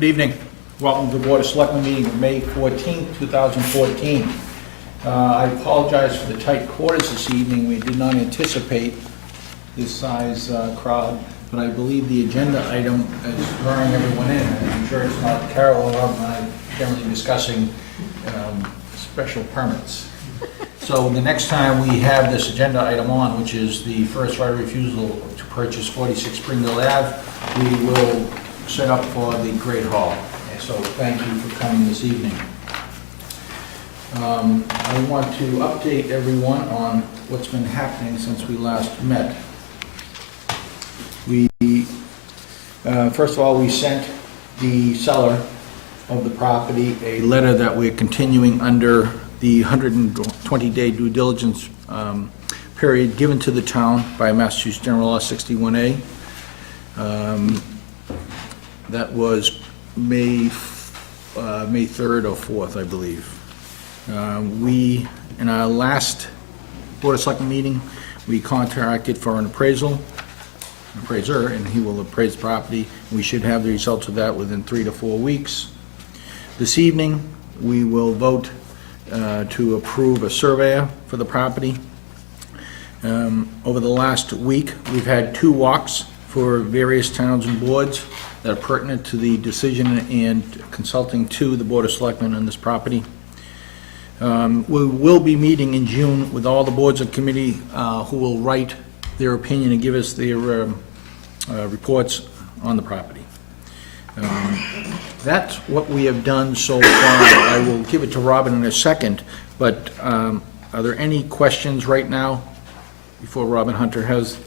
Good evening. Welcome to the Board of Selectmen meeting of May 14, 2014. I apologize for the tight quarters this evening. We did not anticipate this size crowd, but I believe the agenda item is drawing everyone in. I'm sure it's not Carol or Rob and I generally discussing special permits. So the next time we have this agenda item on, which is the first right of refusal to purchase 46 Springdale Ave, we will set up for the Great Hall. So thank you for coming this evening. I want to update everyone on what's been happening since we last met. First of all, we sent the seller of the property a letter that we're continuing under the 120-day due diligence period given to the town by Massachusetts General Law 61A. That was May 3rd or 4th, I believe. We, in our last Board of Selectmen meeting, we contracted for an appraiser, and he will appraise the property. We should have the results of that within 3 to 4 weeks. This evening, we will vote to approve a surveyor for the property. Over the last week, we've had 2 walks for various towns and boards that are pertinent to the decision and consulting to the Board of Selectmen on this property. We will be meeting in June with all the boards and committee who will write their opinion and give us their reports on the property. That's what we have done so far. I will give it to Robin in a second, but are there any questions right now before Robin Hunter has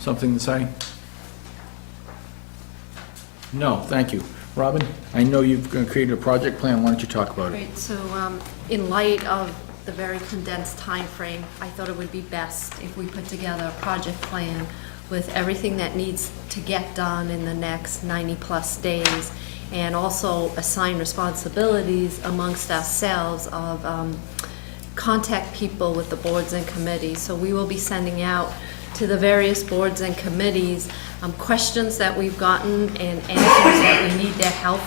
something to say? No, thank you. Robin, I know you've created a project plan. Why don't you talk about it? Great. So in light of the very condensed time frame, I thought it would be best if we put together a project plan with everything that needs to get done in the next 90-plus days, and also assign responsibilities amongst ourselves of contact people with the boards and committees. So we will be sending out to the various boards and committees questions that we've gotten and answers that we need their help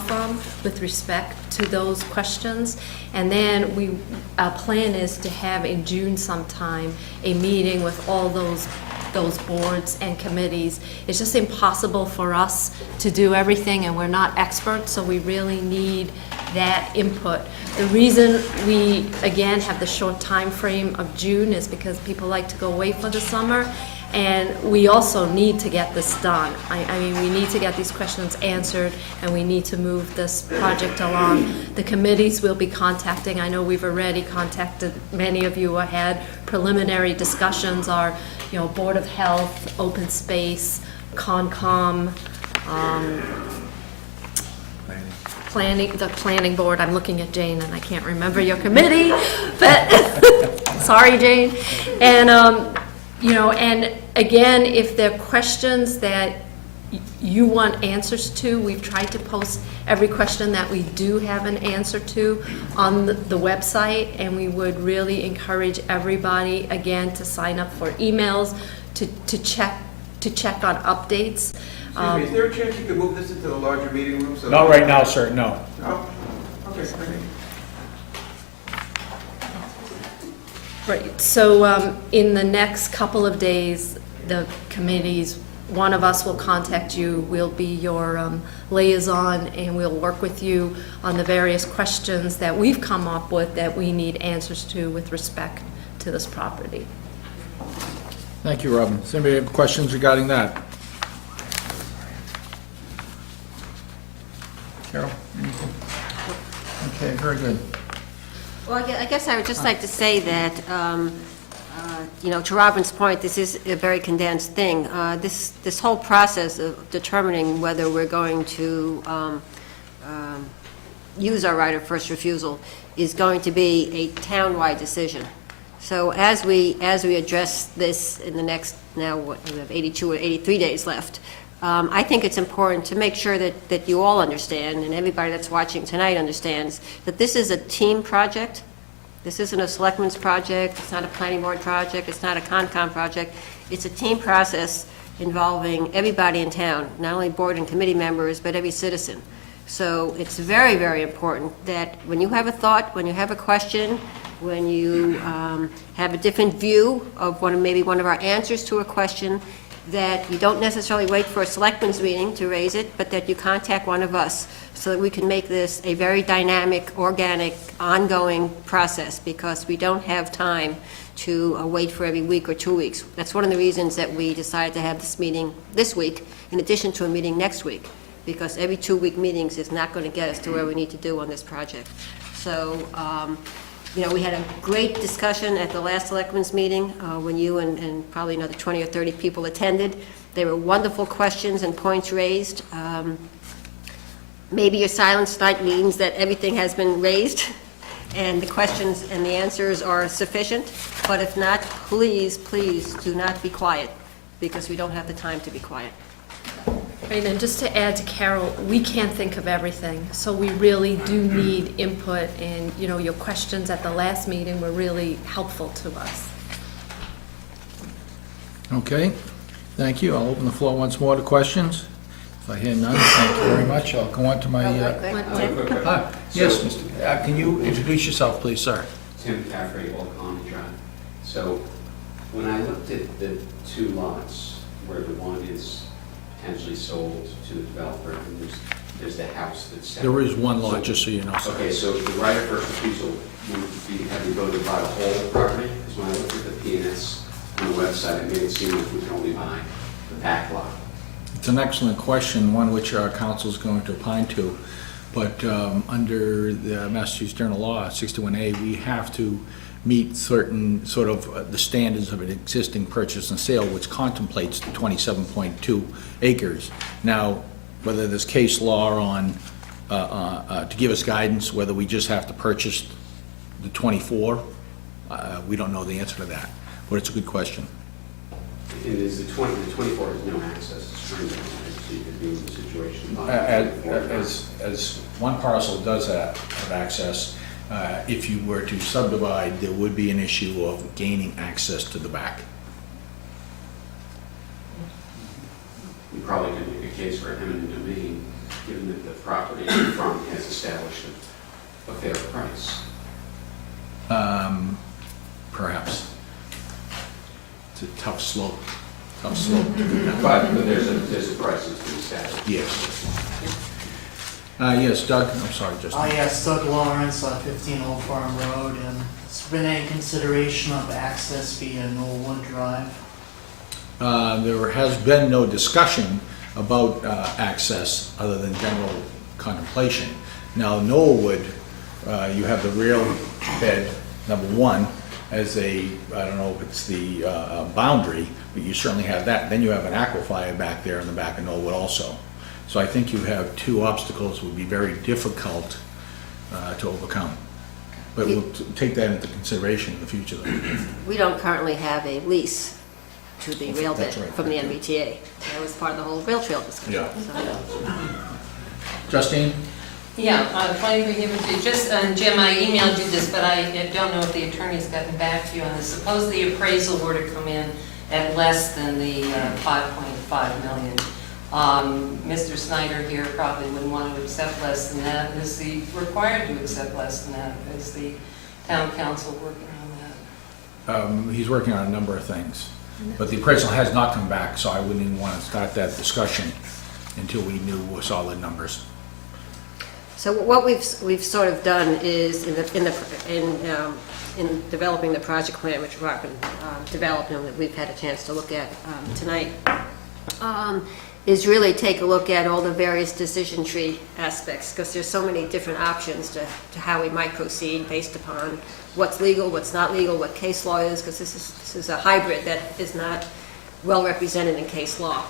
from with respect to those questions. And then our plan is to have in June sometime a meeting with all those boards and committees. It's just impossible for us to do everything, and we're not experts, so we really need that input. The reason we, again, have the short time frame of June is because people like to go away for the summer, and we also need to get this done. I mean, we need to get these questions answered, and we need to move this project along. The committees will be contacting. I know we've already contacted many of you ahead. Preliminary discussions are, Board of Health, Open Space, Concom, the planning board. I'm looking at Jane and I can't remember your committee, but sorry, Jane. And and again, if there are questions that you want answers to, we've tried to post every question that we do have an answer to on the website, and we would really encourage everybody, again, to sign up for emails, to check on updates. Excuse me, is there a chance you could move this into a larger meeting room? So Not right now, sir, no. Oh, okay, thank you. Right, so in the next couple of days, the committees, one of us will contact you. We'll be your liaison, and we'll work with you on the various questions that we've come up with that we need answers to with respect to this property. Thank you, Robin. Does anybody have questions regarding that? Carol, anything? Okay, very good. Well, I guess I would just like to say that, to Robin's point, this is a very condensed thing. This whole process of determining whether we're going to use our right of first refusal is going to be a town-wide decision. So as we address this in the next, now what, we have 82 or 83 days left, I think it's important to make sure that you all understand, and everybody that's watching tonight understands, that this is a team project. This isn't a selectmen's project, it's not a planning board project, it's not a Concom project. It's a team process involving everybody in town, not only board and committee members, but every citizen. So it's very, very important that when you have a thought, when you have a question, when you have a different view of maybe one of our answers to a question, that you don't necessarily wait for a selectmen's meeting to raise it, but that you contact one of us so that we can make this a very dynamic, organic, ongoing process, because we don't have time to wait for every week or 2 weeks. That's one of the reasons that we decided to have this meeting this week, in addition to a meeting next week, because every 2-week meetings is not going to get us to where we need to do on this project. So, we had a great discussion at the last Selectmen's meeting when you and probably another 20 or 30 people attended. There were wonderful questions and points raised. Maybe your silence tonight means that everything has been raised and the questions and the answers are sufficient. But if not, please, please do not be quiet, because we don't have the time to be quiet. Right, and just to add to Carol, we can't think of everything, so we really do need input, and, your questions at the last meeting were really helpful to us. Okay, thank you. I'll open the floor once more to questions. If I hear none, thank you very much. I'll go on to my... Yes, Mr. Can you introduce yourself, please, sir? Tim Caffrey, Old Colony Drive. So, when I looked at the 2 lots, where the one is potentially sold to the developer, and there's the house that's separate. There is one lot, just so you know, sir. Okay, so the right of first refusal would be, have the ability to buy the whole property? Because when I looked at the P&S on the website, it made it seem like we could only buy the back lot. It's an excellent question, one which our council is going to opine to. But under the Massachusetts General Law, 61A, we have to meet certain sort of the standards of an existing purchase and sale, which contemplates the 27.2 acres. Now, whether there's case law on, to give us guidance, whether we just have to purchase the 24, we don't know the answer to that, but it's a good question. And is the 24 has no access to stream, so you could be in the situation. As one parcel does have access, if you were to subdivide, there would be an issue of gaining access to the back. You probably could make a case for eminent domain, given that the property in front has established a fair price. Perhaps. It's a tough slope to go down. But there's a price that's been established. Yes. Yes, Doug, I'm sorry, Justin. Yes, Doug Lawrence on 15 Old Farm Road, and it's been a consideration of access via Knollwood Drive. There has been no discussion about access other than general contemplation. Now, Knollwood, you have the rail bed, number one, as I don't know if it's the boundary, but you certainly have that. Then you have an aquifer back there in the back of Knollwood also. So I think you have 2 obstacles would be very difficult to overcome. But we'll take that into consideration in the future. We don't currently have a lease to the rail bed That's right. from the MBTA. That was part of the whole rail trail discussion. Yeah. So, Justine? Yeah, 23 Hibbert, just, Jim, I emailed you this, but I don't know if the attorney's gotten back to you on this. Suppose the appraisal were to come in at less than the 5.5 million. Mr. Snyder here probably wouldn't want to accept less than that. Is he required to accept less than that? Is the town council working on that? He's working on a number of things. But the appraisal has not come back, so I wouldn't even want to start that discussion until we knew solid numbers. So what we've sort of done is in developing the project plan, which Robin developed and that we've had a chance to look at tonight, is really take a look at all the various decision tree aspects, because there's so many different options to how we might proceed based upon what's legal, what's not legal, what case law is, because this is a hybrid that is not well represented in case law.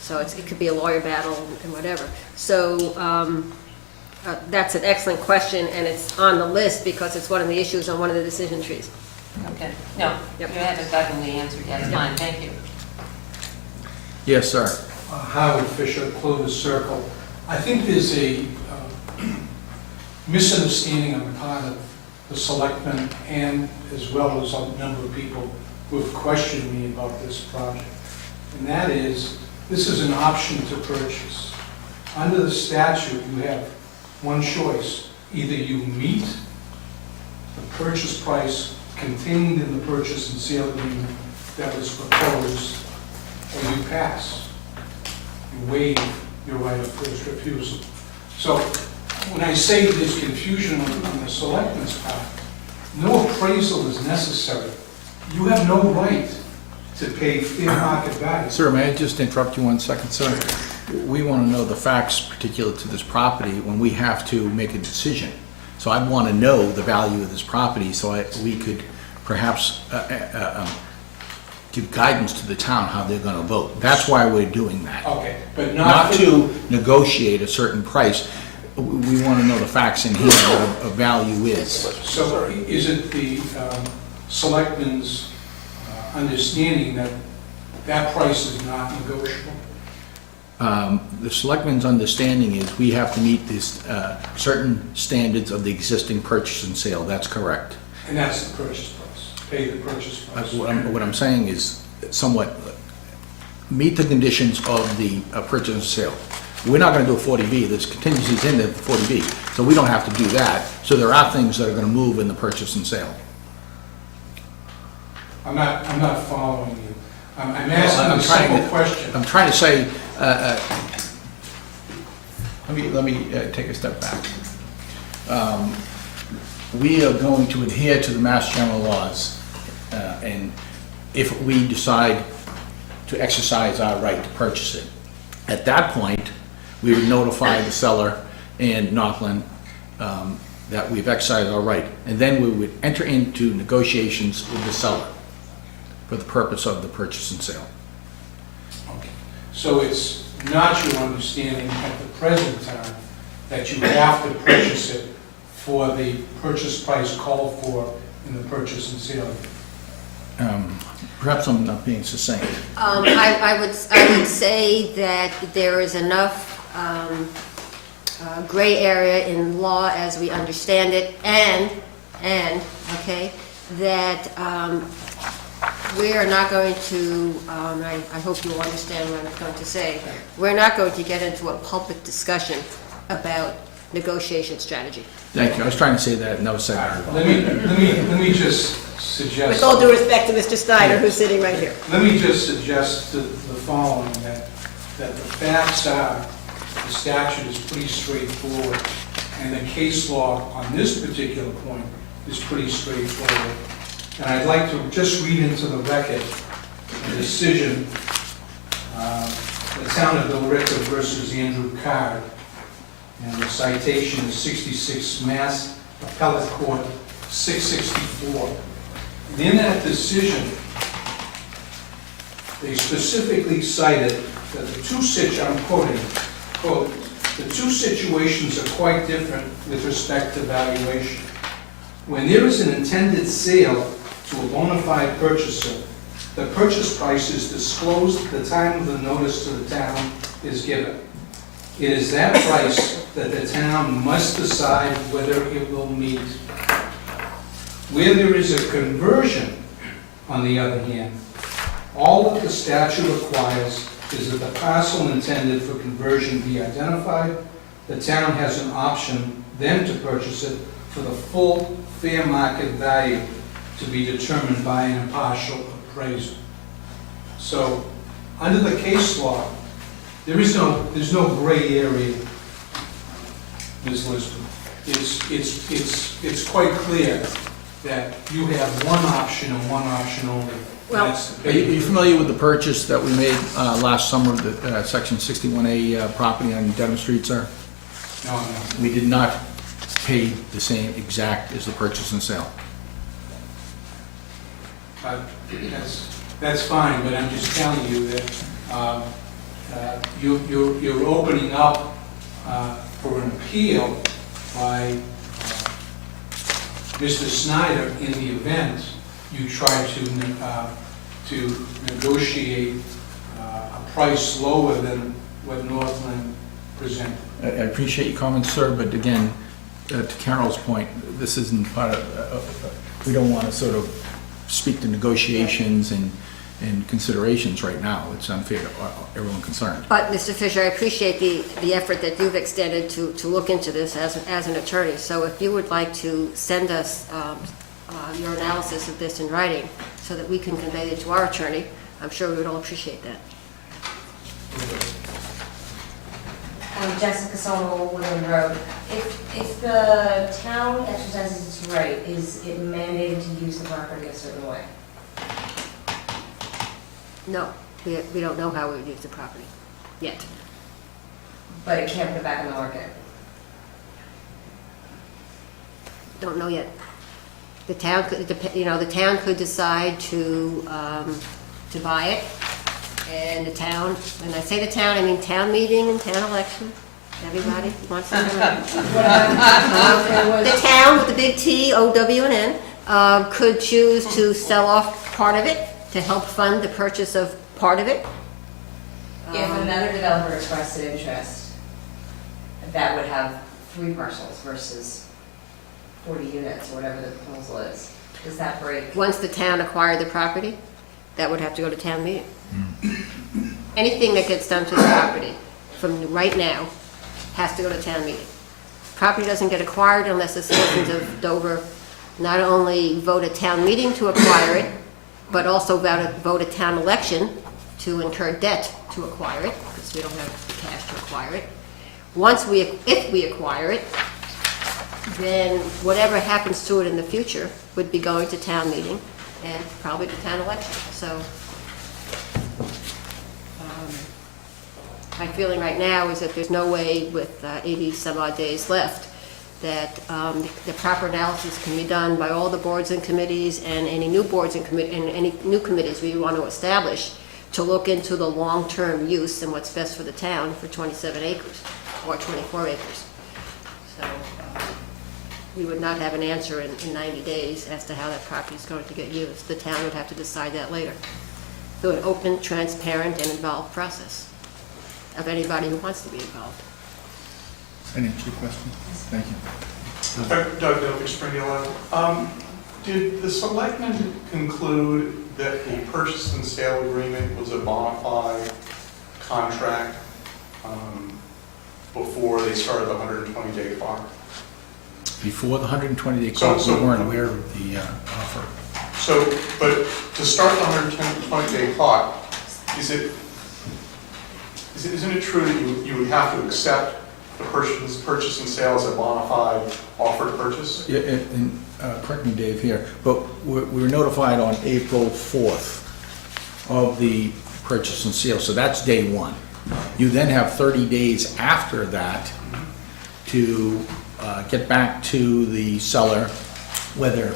So it could be a lawyer battle and whatever. So that's an excellent question, and it's on the list because it's one of the issues on one of the decision trees. Okay, no, Yep. you haven't gotten the answer yet. Fine, thank you. Yes, sir. Howard Fisher, Clover Circle. I think there's a misunderstanding on the part of the selectmen and as well as a number of people who have questioned me about this project. And that is, this is an option to purchase. under the statute, you have one choice. Either you meet the purchase price contained in the purchase and sale agreement that was proposed, or you pass. You waive your right of first refusal. So when I say there's confusion on the selectmen's part, no appraisal is necessary. You have no right to pay fair market value. Sir, may I just interrupt you 1 second, sir? We want to know the facts particular to this property when we have to make a decision. So I want to know the value of this property so we could perhaps give guidance to the town how they're going to vote. That's why we're doing that. Okay, but Not to negotiate a certain price. We want to know the facts in here, what a value is. So is it the selectmen's understanding that that price is not negotiable? The selectmen's understanding is we have to meet these certain standards of the existing purchase and sale. That's correct. And that's the purchase price, pay the purchase price. What I'm saying is somewhat meet the conditions of the purchase and sale. We're not going to do a 40B. There's contingencies in the 40B, so we don't have to do that. So there are things that are going to move in the purchase and sale. I'm not following you. I'm asking a simple question. I'm trying to say, let me take a step back. We are going to adhere to the Mass General laws, and if we decide to exercise our right to purchase it, at that point, we would notify the seller and Northland that we've exercised our right, and then we would enter into negotiations with the seller for the purpose of the purchase and sale. Okay. So it's not your understanding at the present time that you have to purchase it for the purchase price called for in the purchase and sale? Perhaps I'm not being succinct. I would say that there is enough gray area in law as we understand it, and okay, that we are not going to, I hope you understand what I'm going to say, we're not going to get into a public discussion about negotiation strategy. Thank you. I was trying to say that, and that was said very well. Let me just suggest. With all due respect to Mr. Snyder, who's sitting right here. Let me just suggest the following, that the facts are, the statute is pretty straightforward, and the case law on this particular point is pretty straightforward. And I'd like to just read into the record a decision, the town of Billerica versus Andrew Card, and the citation is 66 Mass Appellate Court 664. And in that decision, they specifically cited that I'm quoting, quote, "The two situations are quite different with respect to valuation. When there is an intended sale to a bona fide purchaser, the purchase price is disclosed at the time of the notice to the town is given. It is that price that the town must decide whether it will meet. Where there is a conversion, on the other hand, all that the statute requires is that the parcel intended for conversion be identified. The town has an option then to purchase it for the full fair market value to be determined by an impartial appraiser." So, under the case law, there's no gray area, Ms. Liston. It's quite clear that you have one option and one option only. Well, That's the Are you pay. familiar with the purchase that we made last summer of the Section 61A property on Dedham Street, sir? No. We did not pay the same exact as the purchase and sale. That's fine, but I'm just telling you that you're opening up for an appeal by Mr. Snyder in the event you try to negotiate a price lower than what Northland presented. I appreciate your comments, sir, but again, to Carol's point, this isn't part of, we don't want to sort of speak to negotiations and and considerations right now. It's unfair to everyone concerned. But, Mr. Fisher, I appreciate the effort that you've extended to look into this as an attorney. So if you would like to send us your analysis of this in writing so that we can convey it to our attorney, I'm sure we would all appreciate that. Jessica Sono, Woodland Road. If the town exercises its right, is it mandated to use the property a certain way? No, we don't know how we would use the property yet. But it can't put it back on the market? Don't know yet. The town could, the town could decide to buy it, and the town, when I say the town, I mean town meeting and town election. Everybody wants to know. The town with the big T, O-W-N, could choose to sell off part of it to help fund the purchase of part of it. If another developer expressed an interest, that would have 3 parcels versus 40 units, or whatever the proposal is. Does that break? Once the town acquired the property, that would have to go to town meeting. Anything that gets done to the property from right now has to go to town meeting. Property doesn't get acquired unless the citizens of Dover not only vote at town meeting to acquire it, but also vote a town election to incur debt to acquire it, because we don't have the cash to acquire it. If we acquire it, then whatever happens to it in the future would be going to town meeting and probably to town election. So my feeling right now is that there's no way with 80 some odd days left that the proper analysis can be done by all the boards and committees and any new boards and any new committees we want to establish to look into the long-term use and what's best for the town for 27 acres or 24 acres. So we would not have an answer in 90 days as to how that property is going to get used. The town would have to decide that later through an open, transparent, and involved process of anybody who wants to be involved. Any answer your question? Thank you. Doug Dovich, Springdale Ave. Did the selectmen conclude that the purchase and sale agreement was a bona fide contract before they started the 120-day clock? Before the 120-day clock, we weren't aware of the offer. So, but to start the 120-day clock, isn't it true that you would have to accept the purchase and sale as a bona fide offer to purchase? Yeah, and correct me, Dave, here, but we were notified on April 4th of the purchase and sale, so that's day one. You then have 30 days after that to get back to the seller, whether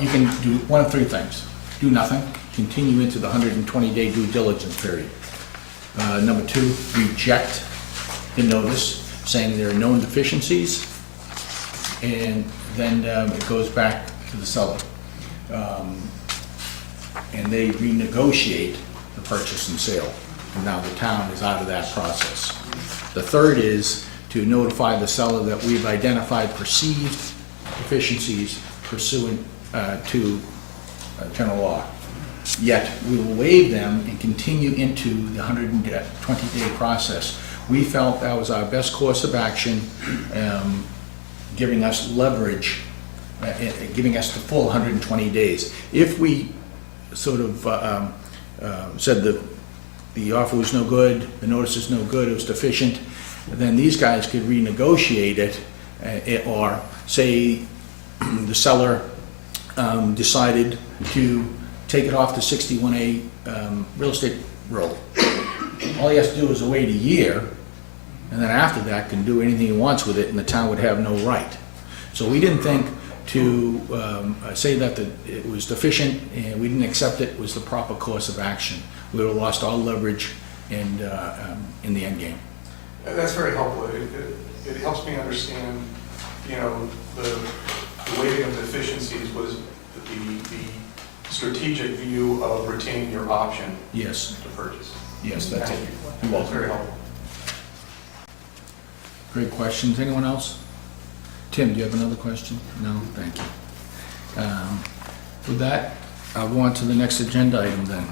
you can do one of 3 things. Do nothing, continue into the 120-day due diligence period. Number 2, reject the notice saying there are known deficiencies, and then it goes back to the seller. And they renegotiate the purchase and sale. And now the town is out of that process. The third is to notify the seller that we've identified perceived deficiencies pursuant to general law. Yet we will waive them and continue into the 120-day process. We felt that was our best course of action, giving us leverage, giving us the full 120 days. If we sort of said that the offer was no good, the notice is no good, it was deficient, then these guys could renegotiate it, or say the seller decided to take it off the 61A real estate roll. All he has to do is wait a year, and then after that can do anything he wants with it, and the town would have no right. So we didn't think to say that it was deficient and we didn't accept it was the proper course of action. We would have lost all leverage and in the end game. That's very helpful. It helps me understand, the weighting of deficiencies was the strategic view of retaining your option. Yes. To purchase. Yes, that's it. Thank you. That's very helpful. Great questions. Anyone else? Tim, do you have another question? No? Thank you. With that, I'll go on to the next agenda item then.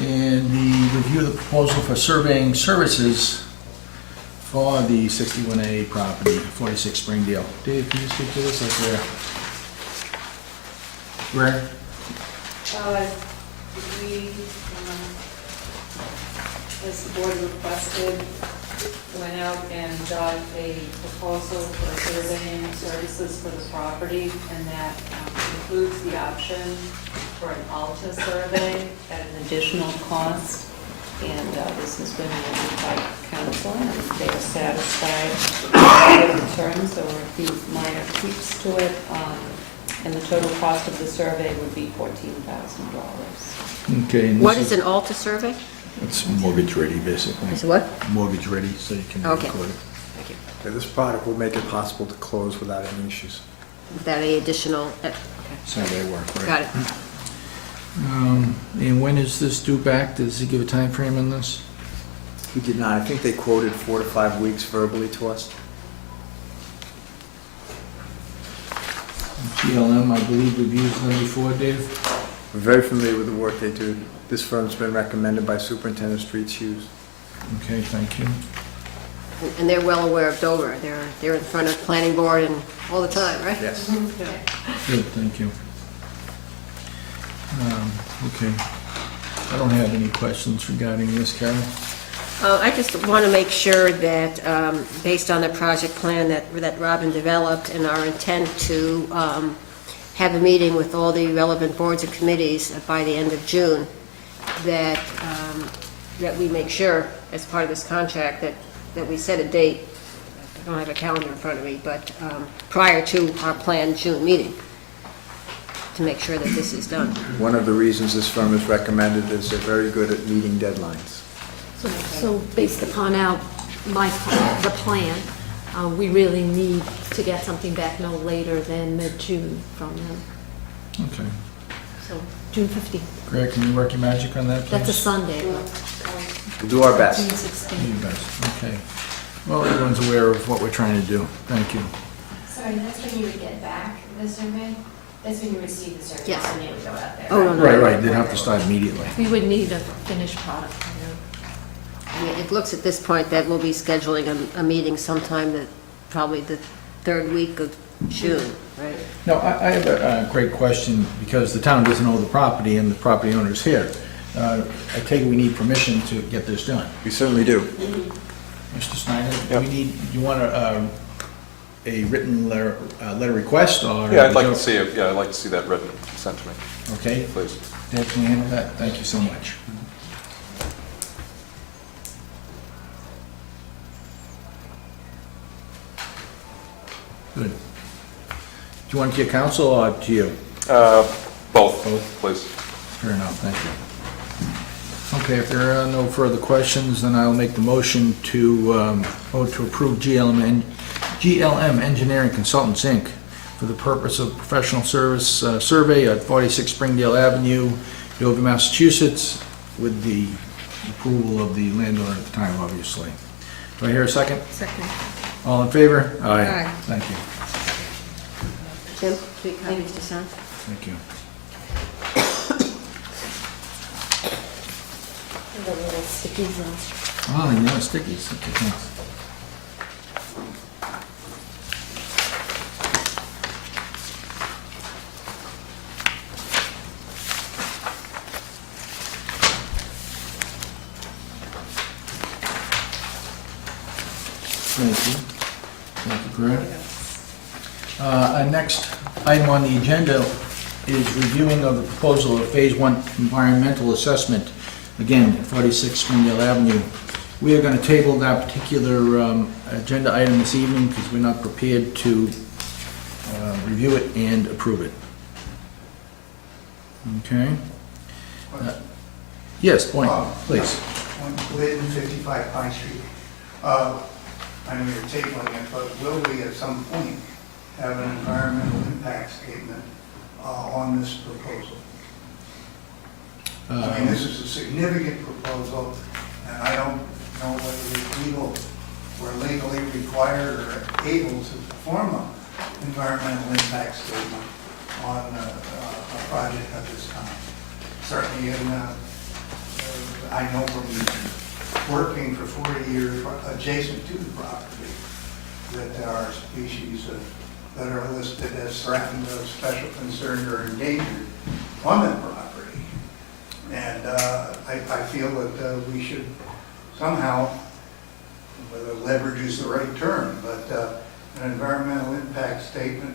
And the review of the proposal for surveying services for the 61A property, 46 Springdale. Dave, can you speak to this? Like where? We, as the board requested, went out and got a proposal for surveying services for the property, and that includes the option for an Alta survey at an additional cost. And this has been reviewed by council, and they are satisfied with the terms. There were a few minor tweaks to it, and the total cost of the survey would be $14,000. Okay. and What this is an Alta survey? It's mortgage ready, basically. Is it what? Mortgage ready, so you can Okay. record it. Thank you. Okay, this product will make it possible to close without any issues. Without any additional, okay, Survey work, right? got it. And when is this due back? Does he give a time frame on this? He did not, I think they quoted 4 to 5 weeks verbally to us. GLM, I believe we've used them before, Dave? We're very familiar with the work they do. This firm's been recommended by Superintendent Streets Hughes. Okay, thank you. And they're well aware of Dover. They're in front of planning board and all the time, right? Yes. Good, thank you. Okay. I don't have any questions regarding this, Carol. I just want to make sure that, based on the project plan that Robin developed and our intent to have a meeting with all the relevant boards and committees by the end of June, that we make sure, as part of this contract, that we set a date. I don't have a calendar in front of me, but prior to our planned June meeting, to make sure that this is done. One of the reasons this firm is recommended is they're very good at meeting deadlines. So based upon the plan, we really need to get something back no later than mid-June from them. Okay. So June 15th. Greg, can you work your magic on that, please? That's a Sunday, but We'll do our June best. 16th. You bet. Okay. Well, everyone's aware of what we're trying to do. Thank you. Sorry, that's when you would get back the survey? That's when you receive the survey? Yes. And they would go out there? Oh, no, no. Right, they'd have to start immediately. We would need a finished product. I mean, it looks at this point that we'll be scheduling a meeting sometime probably the third week of June, right? No, I have a great question, because the town doesn't own the property and the property owner's here. I take it we need permission to get this done. We certainly do. Mr. Snyder, Yep. do you want a written letter request, or? Yeah, I'd like to see it, yeah, I'd like to see that written, sent to me, Okay, please. Deb, can you handle that? Thank you so much. Good. Do you want it to your council or to you? Both, Both. please. Fair enough, thank you. Okay, if there are no further questions, then I'll make the motion to approve GLM Engineering Consultants, Inc. for the purpose of professional service survey at 46 Springdale Avenue, Dover, Massachusetts, with the approval of the landowner at the time, obviously. Do I hear a second? Second. All in favor? Aye. Thank you. Jim, 3 copies to sign? Thank you. The little stickies on. Oh, yeah, stickies. Okay, thanks. Thank you. Thank you, Greg. Our next item on the agenda is reviewing of the proposal of Phase 1 environmental assessment, again, at 46 Springdale Avenue. We are going to table that particular agenda item this evening because we're not prepared to review it and approve it. Okay? Yes, point, please. One Glidden, 55 Pine Street. I know you're tabling it, but will we at some point have an environmental impact statement on this proposal? I mean, this is a significant proposal, and I don't know whether we're legally required or able to perform an environmental impact statement on project of this kind. Certainly I know from working for 40 years adjacent to the property that there are species that are listed as threatened, of special concern, or endangered on that property. And I feel that we should somehow, whether leverage is the right term, but an environmental impact statement,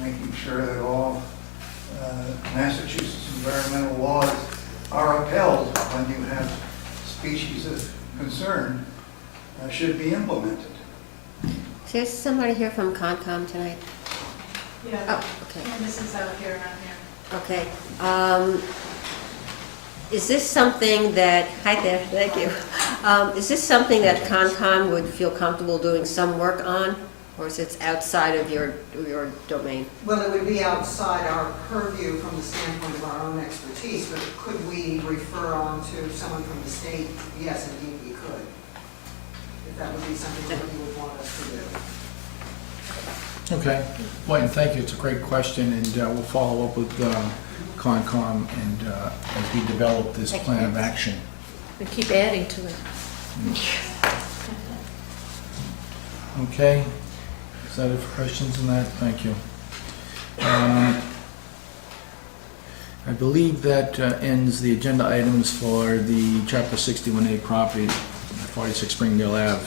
making sure that all Massachusetts environmental laws are upheld when you have species of concern should be implemented. Is there somebody here from Concom tonight? Yeah, Oh, okay. and this is out here, not here. Okay. Is this something that, hi there, thank you. Is this something that Concom would feel comfortable doing some work on? Or is it outside of your domain? Well, it would be outside our purview from the standpoint of our own expertise, but could we refer on to someone from the state? Yes, indeed we could. If that would be something that you would want us to do. Okay, Blaine, thank you, it's a great question, and we'll follow up with Concom and as we develop this plan of action. And keep adding to it. Okay, is that it for questions on that? Thank you. I believe that ends the agenda items for the Chapter 61A property, 46 Springdale Ave.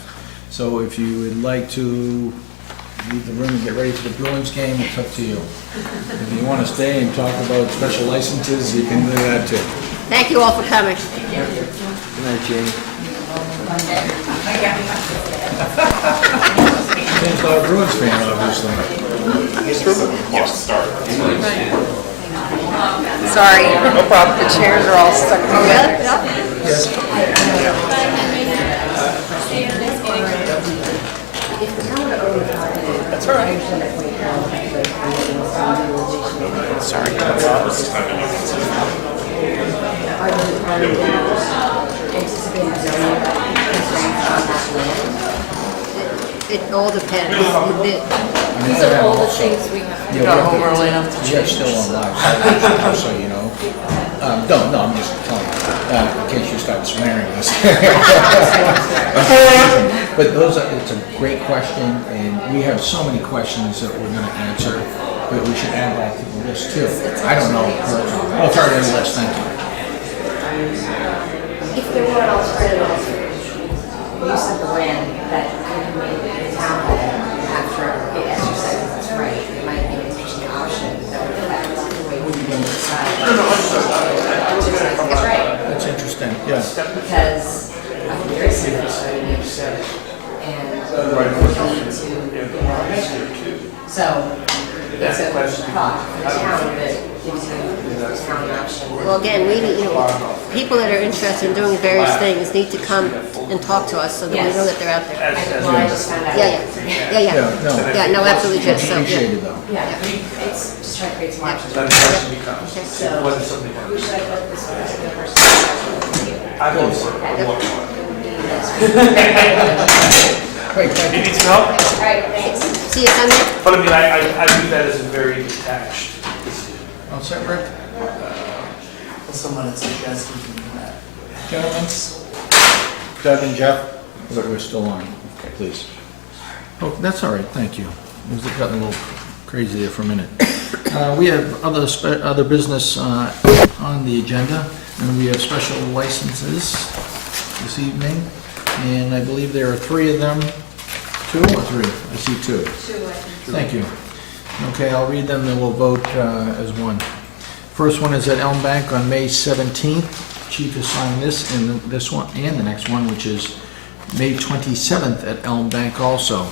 So if you would like to leave the room and get ready for the Bruins game, it's up to you. If you want to stay and talk about special licenses, you can do that too. Thank you all for coming. Good night, Jane. James not a Bruins fan, obviously. Sorry. No problem. The chairs are all stuck together. Yes. That's all right. Sorry. It all depends. These are all the things we have to Yeah, got home early enough to we are still on live, just so you know. No, I'm just telling you, in case you start swearing us. But it's a great question, and we have so many questions that we're gonna answer, but we should add that to the list too. I don't know. I'll try to add the list, thank you. If there were an alternative use of the land that the town had after it exercises its right, it might be an interesting option that would affect the way we decide. Exercise its right. That's interesting, yeah. Because I think there is some issue. And we need to, so it's a thought for the town that gives you the town option. Well, again, people that are interested in doing various things need to come and talk to us so that we know that they're out there. Well, I just found out. Yeah, no, absolutely, Jess, so, Appreciate yeah. it though. Yeah, it's just trying to create some options. Then the question becomes, So, what is something who should I put this particular person? I vote for it. Great, thank He you. needs some help, All right, thanks. See you Sunday? but I mean, I view that as a very detached decision. All set, Rick? Someone had suggested doing that. Gentlemen? Doug and Jeff? We're still on, okay, please. Oh, that's all right, thank you. It was gotten a little crazy there for a minute. We have other business on the agenda, and we have special licenses this evening, and I believe there are 3 of them. 2 or 3? I see 2. 2, I think. Thank you. Okay, I'll read them, then we'll vote as one. First one is at Elm Bank on May 17th. Chief has signed this and this one and the next one, which is May 27th at Elm Bank also.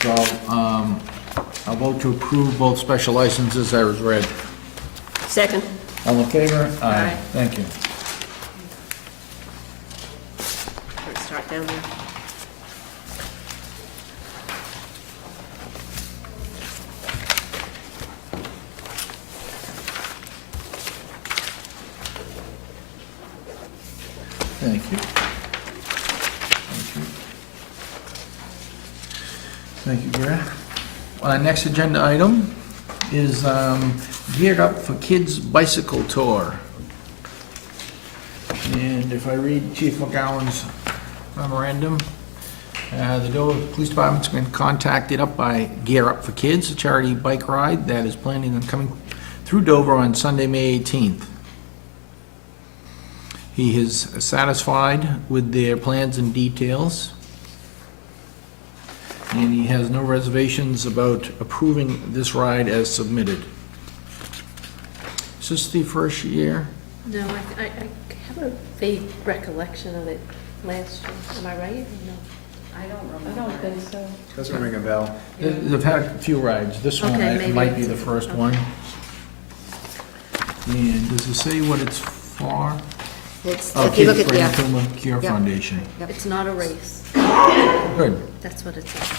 So I'll vote to approve both special licenses as read. Second. All in favor? Aye. Thank you. Let's start down there. Thank you. Thank you, Greg. Next agenda item is Geared Up for Kids Bicycle Tour. And if I read Chief McGowan's memorandum, the Dover Police Department's been contacted up by Gear Up for Kids, a charity bike ride that is planning on coming through Dover on Sunday, May 18th. He is satisfied with their plans and details, and he has no reservations about approving this ride as submitted. Is this the first year? No, I have a vague recollection of it last year. Am I right? No. I don't remember. I don't think so. Doesn't ring a bell. They've had a few rides. This one Okay, maybe might be it's- the first one. And does it say what it's for? It's, Oh, if you look Kids at Brain the, Tumor Cure Yep. Foundation. It's not a race. Good, That's what it says.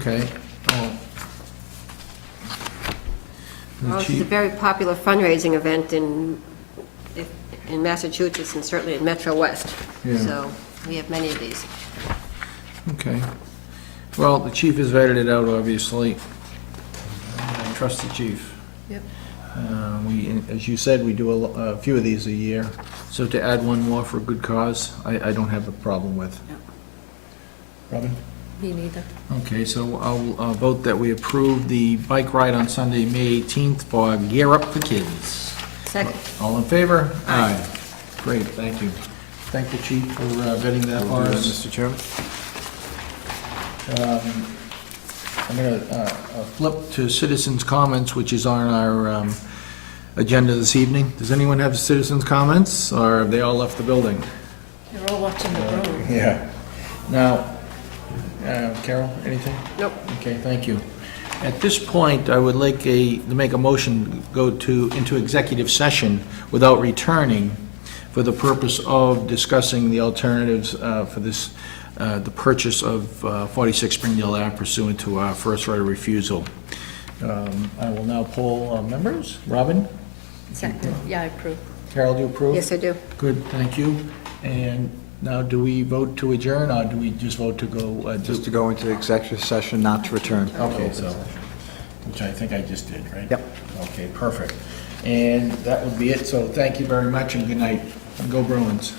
okay. Oh. The well, it's a chief- very popular fundraising event in Massachusetts and certainly in Metro West. Yeah. So we have many of these. Okay. Well, the chief has vetted it out, obviously. I trust the chief. Yep. We, as you said, we do a few of these a year, so to add one more for a good cause, I don't have a problem with. Robin? Me neither. Okay, so I'll vote that we approve the bike ride on Sunday, May 18th for Gear Up for Kids. Second. All in favor? Aye. Great, thank you. Thank the chief for vetting that for Will do that, us. Mr. Chairman. I'm going to flip to citizens' comments, which is on our agenda this evening. Does anyone have citizens' comments, or have they all left the building? They're all watching the road. Yeah. Now, Carol, anything? Nope. Okay, thank you. At this point, I would like to make a motion to go into executive session without returning for the purpose of discussing the alternatives for this, the purchase of 46 Springdale Ave pursuant to our first right of refusal. I will now poll members. Robin? Second, yeah, I approve. Carol, do you approve? Yes, I do. Good, thank you. And now, do we vote to adjourn, or do we just vote to go? Just to go into executive session, not to return. Okay, so, which I think I just did, right? Yep. Okay, perfect. And that would be it, so thank you very much and good night. And go Bruins.